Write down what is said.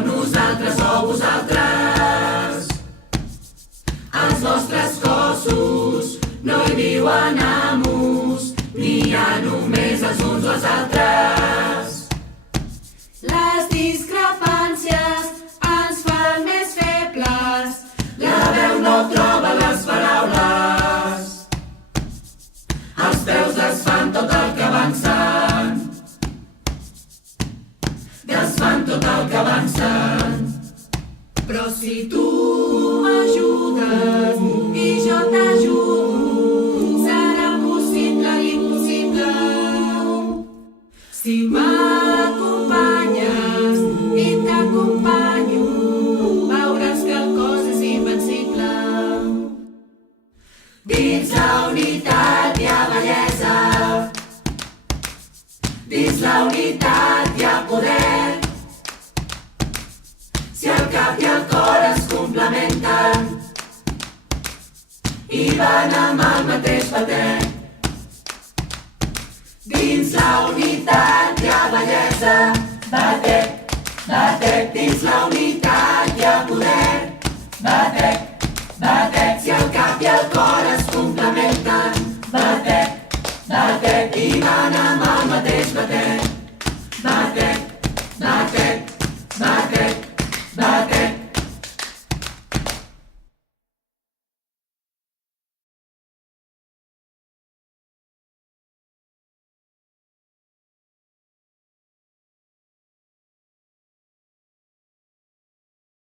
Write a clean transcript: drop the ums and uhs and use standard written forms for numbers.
Nosaltres o vosaltres. Els vostres cossos no hi viuen amos, ni hi ha només els uns o els altres. Les discrepàncies ens fan més febles, La veu no troba les paraules, els peus desfan tot el que avancen, desfan tot el que avancen. però si tu m'ajudes i jo t'ajudo, serà possible l'impossible. Si m'acompanyes i t'acompanyo, veuràs que el cos és invencible. Dins la unitat hi ha bellesa, dins la unitat hi ha poder. Si el cap i el cor es complementen i van amb el mateix batec. Dins la unitat hi ha bellesa, batec, batec. Dins la unitat hi ha poder, batec, batec. Si el cap i el cor es complementen, batec, batec. I van amb el mateix batec.